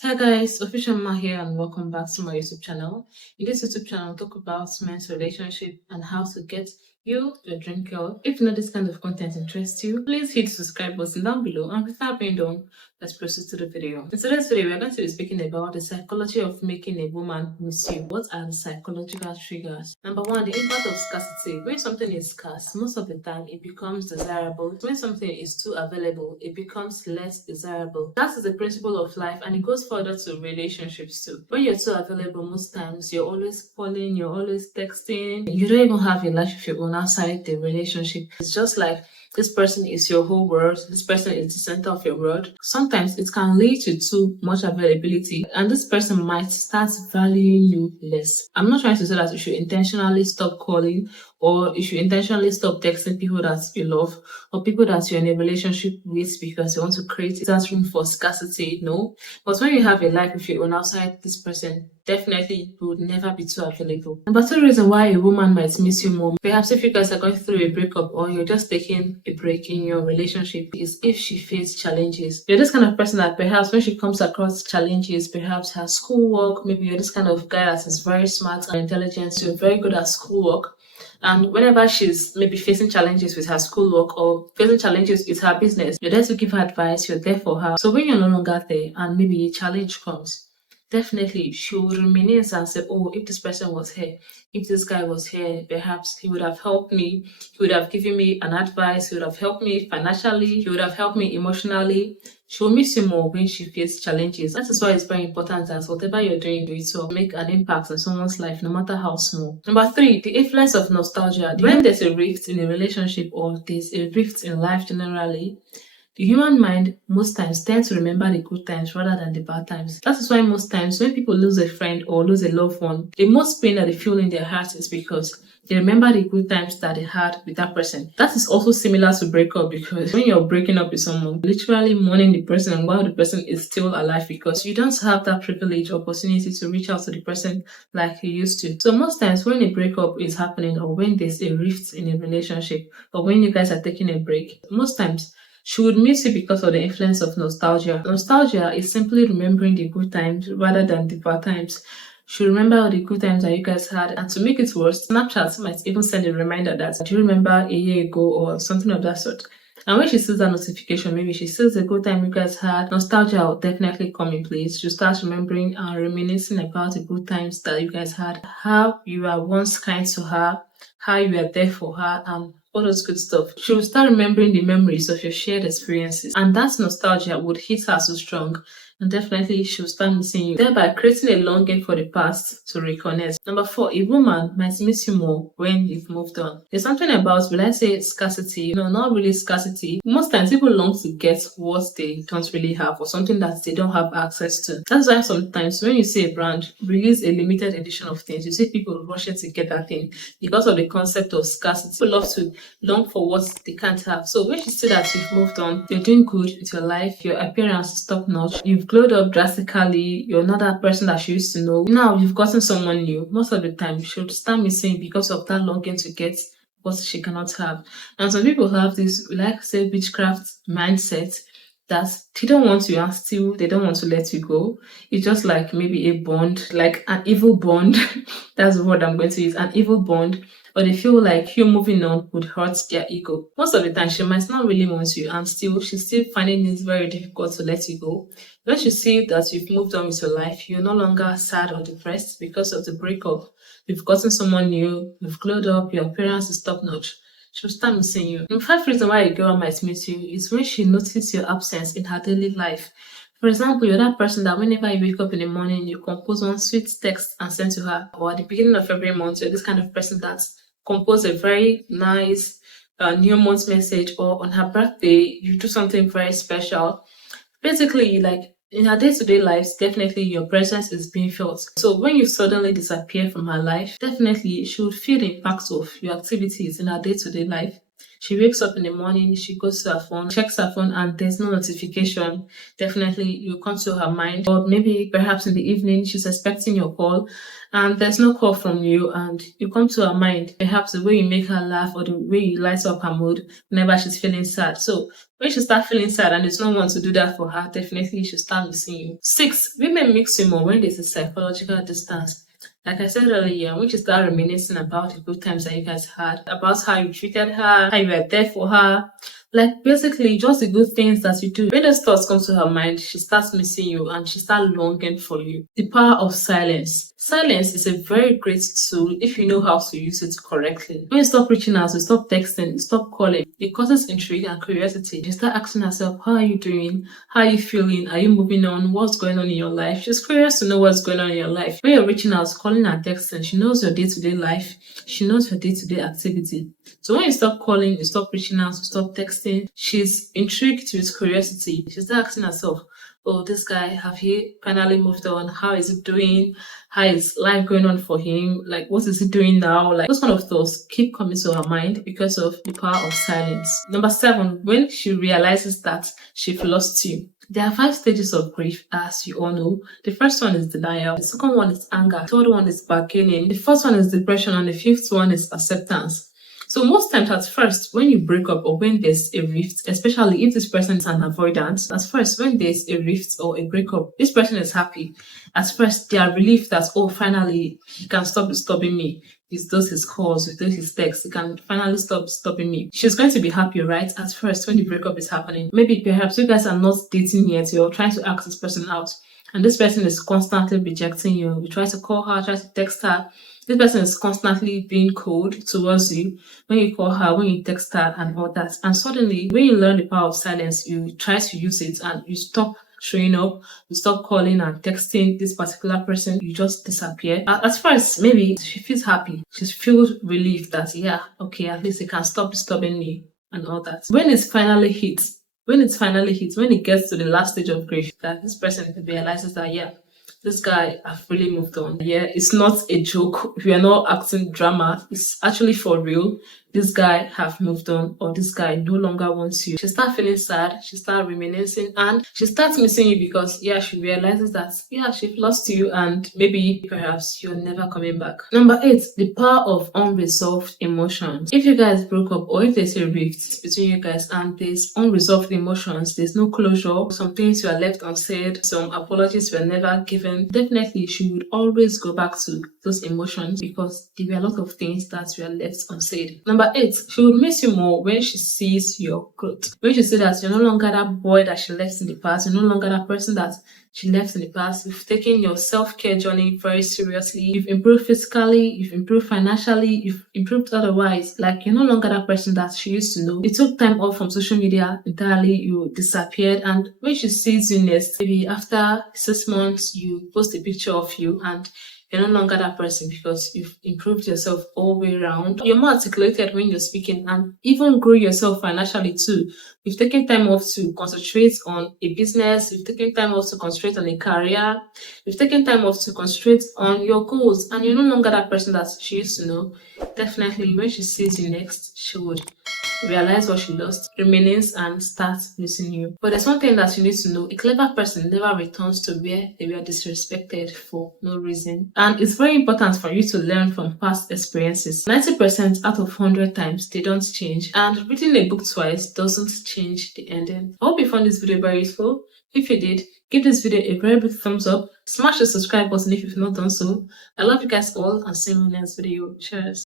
Hi guys, Official Ma here and welcome back to my YouTube channel. In this YouTube channel, I'll talk about men's relationship and how to get you your dream girl. If you know this kind of content interests you, please hit the subscribe button down below and without being done, let's proceed to the video. In today's video, we're going to be speaking about the psychology of making a woman miss you. What are the psychological triggers? Number one, the impact of scarcity. When something is scarce, most of the time it becomes desirable. When something is too available, it becomes less desirable. That is the principle of life and it goes further to relationships too. When you're too available, most times you're always calling, you're always texting. You don't even have a life of your own outside the relationship. It's just like this person is your whole world, this person is the center of your world. Sometimes it can lead to too much availability and this person might start valuing you less. I'm not trying to say that you should intentionally stop calling or you should intentionally stop texting people that you love or people that you're in a relationship with because you want to create that room for scarcity. No. But when you have a life of your own outside this person, definitely you would never be too available. Number two reason why a woman might miss you more, perhaps if you guys are going through a breakup or you're just taking a break in your relationship, is if she faces challenges. You're this kind of person that perhaps when she comes across challenges, perhaps her schoolwork, maybe you're this kind of guy that is very smart and intelligent, so you're very good at schoolwork. And whenever she's maybe facing challenges with her schoolwork or facing challenges with her business, you're there to give her advice, you're there for her. So when you're no longer there and maybe a challenge comes, definitely she would reminisce and say, oh, if this person was here, if this guy was here, perhaps he would have helped me, he would have given me an advice, he would have helped me financially, he would have helped me emotionally. She will miss you more when she faces challenges. That is why it's very important that whatever you're doing, do it to make an impact on someone's life, no matter how small. Number three, the influence of nostalgia. When there's a rift in a relationship or there's a rift in life generally, the human mind most times tends to remember the good times rather than the bad times. That is why most times when people lose a friend or lose a loved one, the most pain that they feel in their hearts is because they remember the good times that they had with that person. That is also similar to breakup because when you're breaking up with someone, literally mourning the person while the person is still alive because you don't have that privilege or opportunity to reach out to the person like you used to. So most times when a breakup is happening or when there's a rift in a relationship or when you guys are taking a break, most times she would miss you because of the influence of nostalgia. Nostalgia is simply remembering the good times rather than the bad times. She remember all the good times that you guys had, and to make it worse, Snapchat might even send a reminder that do you remember a year ago or something of that sort. And when she sees that notification, maybe she sees the good time you guys had, nostalgia will definitely come in place. She'll start remembering and reminiscing about the good times that you guys had, how you were once kind to her, how you were there for her, and all those good stuff. She will start remembering the memories of your shared experiences, and that nostalgia would hit her so strong. And definitely she'll start missing you, thereby creating a longing for the past to reconnect. Number four, a woman might miss you more when you've moved on. There's something about, will I say scarcity? No, not really scarcity. Most times people long to get what they don't really have or something that they don't have access to. That's why sometimes when you see a brand release a limited edition of things, you see people rushing to get that thing because of the concept of scarcity. People love to long for what they can't have. So when you see that you've moved on, you're doing good with your life, your appearance is top notch, you've glowed up drastically, you're not that person that she used to know. Now you've gotten someone new. Most of the time, she'll start missing because of that longing to get what she cannot have. And some people have this, like say, witchcraft mindset that they don't want you and still they don't want to let you go. It's just like maybe a bond, like an evil bond. That's the word I'm going to use, an evil bond. Or they feel like you moving on would hurt their ego. Most of the time, she might not really want you, and still, she's still finding it very difficult to let you go. When she sees that you've moved on with your life, you're no longer sad or depressed because of the breakup. You've gotten someone new, you've glowed up, your appearance is top notch. She'll start missing you. The five reasons why a girl might miss you is when she notices your absence in her daily life. For example, you're that person that whenever you wake up in the morning, you compose one sweet text and send to her, or at the beginning of every month, you're this kind of person that compose a very nice new month message, or on her birthday, you do something very special. Basically, like in her day-to-day lives, definitely your presence is being felt. So when you suddenly disappear from her life, definitely she would feel the impact of your activities in her day-to-day life. She wakes up in the morning, she goes to her phone, checks her phone, and there's no notification. Definitely, you come to her mind. Or maybe perhaps in the evening, she's expecting your call, and there's no call from you, and you come to her mind. Perhaps the way you make her laugh or the way you light up her mood whenever she's feeling sad. So when she starts feeling sad and there's no one to do that for her, definitely she'll start missing you. 6. Women mix you more when there's a psychological distance. Like I said earlier, when you start reminiscing about the good times that you guys had, about how you treated her, how you were there for her, like basically just the good things that you do. When those thoughts come to her mind, she starts missing you and she starts longing for you. The power of silence. Silence is a very great tool if you know how to use it correctly. When you stop reaching out, you stop texting, you stop calling, it causes intrigue and curiosity. You start asking herself, how are you doing? How are you feeling? Are you moving on? What's going on in your life? She's curious to know what's going on in your life. When you're reaching out, calling and texting, she knows your day-to-day life. She knows your day-to-day activity. So when you stop calling, you stop reaching out, you stop texting, she's intrigued with curiosity. She's asking herself, oh, this guy, have he finally moved on? How is he doing? How is life going on for him? Like, what is he doing now? Like, those kind of thoughts keep coming to her mind because of the power of silence. Number 7, when she realizes that she's lost you. There are 5 stages of grief, as you all know. The first one is denial. The second one is anger. The third one is bargaining. The fourth one is depression. And the fifth one is acceptance. So most times at first, when you break up or when there's a rift, especially if this person is an avoidant, at first when there's a rift or a breakup, this person is happy. At first, they are relieved that, oh, finally, he can stop disturbing me. He does his calls, he does his texts, he can finally stop disturbing me. She's going to be happy, right? At first, when the breakup is happening. Maybe perhaps you guys are not dating yet, you're trying to ask this person out, and this person is constantly rejecting you. You try to call her, try to text her. This person is constantly being cold towards you when you call her, when you text her, and all that. And suddenly, when you learn the power of silence, you try to use it and you stop showing up, you stop calling and texting this particular person, you just disappear. At first, maybe she feels happy. She feels relieved that, yeah, okay, at least he can stop disturbing me and all that. When it finally hits, when it gets to the last stage of grief, that this person realizes that, yeah, this guy, I've really moved on. Yeah, it's not a joke. We are not acting drama. It's actually for real. This guy have moved on, or this guy no longer wants you. She starts feeling sad. She starts reminiscing, and she starts missing you because, yeah, she realizes that, yeah, she's lost you, and maybe perhaps you're never coming back. Number 8, the power of unresolved emotions. If you guys broke up, or if there's a rift between you guys and there's unresolved emotions, there's no closure, some things were left unsaid, some apologies were never given, definitely she would always go back to those emotions because there were a lot of things that were left unsaid. Number 8, she would miss you more when she sees your growth. When she sees that you're no longer that boy that she left in the past, you're no longer that person that she left in the past. You've taken your self-care journey very seriously. You've improved physically, you've improved financially, you've improved otherwise. Like, you're no longer that person that she used to know. You took time off from social media entirely, you disappeared, and when she sees you next, maybe after 6 months, you post a picture of you and you're no longer that person because you've improved yourself all the way around. You're more articulated when you're speaking and even grow yourself financially too. You've taken time off to concentrate on a business. You've taken time off to concentrate on a career. You've taken time off to concentrate on your goals, and you're no longer that person that she used to know. Definitely, when she sees you next, she would realize what she lost, reminisce, and start missing you. But there's one thing that you need to know: a clever person never returns to where they were disrespected for no reason. And it's very important for you to learn from past experiences. 90% out of 100 times, they don't change. And reading a book twice doesn't change the ending. I hope you found this video very useful. If you did, give this video a very big thumbs up. Smash the subscribe button if you've not done so. I love you guys all, and see you in the next video. Cheers.